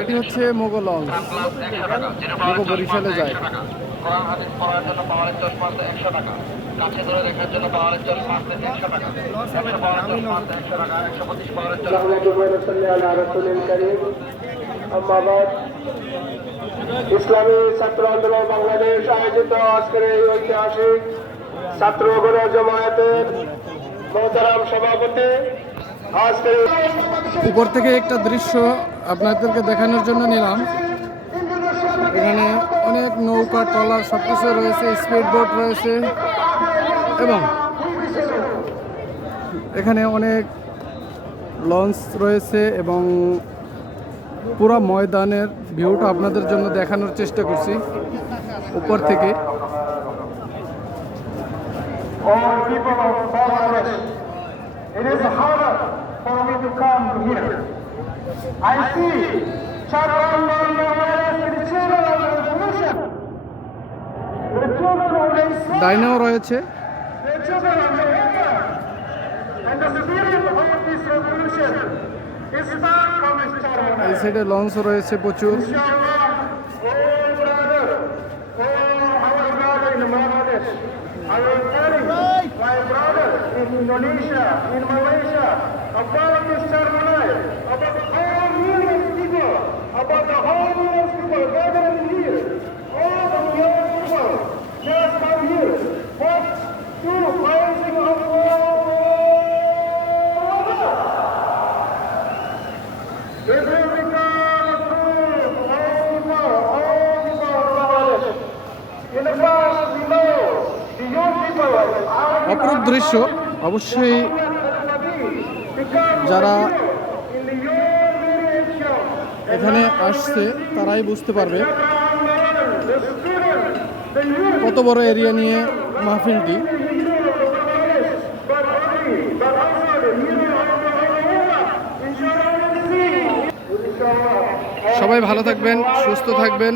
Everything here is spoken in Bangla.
এটি হচ্ছে মোগো লঞ্চ, মোগো বরিশালে যায়। কোরআন হাদিস পড়ার জন্য পাওয়ারের চশমা আছে 100 টাকা। কাছে ধরে দেখার জন্য পাওয়ারের চশমা আছে 100 টাকা। 100 পাওয়ারের চশমা আছে 100 টাকা। 125 পাওয়ারের চশমা। ইসলামী ছাত্র আন্দোলন বাংলাদেশ আয়োজিত আজকের এই ঐতিহাসিক ছাত্র গণ জমায়েতের মোহতারাম সভাপতি আজকে উপর থেকে একটা দৃশ্য আপনাদেরকে দেখানোর জন্য নিলাম। এখানে অনেক নৌকা, ট্রলার সবকিছু রয়েছে, স্পিড বোট রয়েছে এবং এখানে অনেক লঞ্চ রয়েছে এবং পুরো ময়দানের ভিউটা আপনাদের জন্য দেখানোর চেষ্টা করছি উপর থেকে। all people of Bangladesh, it is a honor for me to come here. I see Charan Bangladesh, the children of the revolution, the children of the Islam, ডাইনাও রয়েছে। the children of the Ummah, and the spirit of this revolution is far from its এই terminal. সাইডে লঞ্চ রয়েছে প্রচুর। Inshallah, oh brother, oh our brother in Bangladesh, I will tell my brother in Indonesia, in Malaysia, about this terminal, about the whole million people, about the whole million people gathered here, all the young people, just come here, what to praising Allah. This will become true, all people of Bangladesh. In the past, we know the young people are অপরূপ দৃশ্য। অবশ্যই যারা এখানে আসছে তারাই বুঝতে পারবে কত বড় এরিয়া নিয়ে মাহফিলটি। সবাই ভালো থাকবেন, সুস্থ থাকবেন।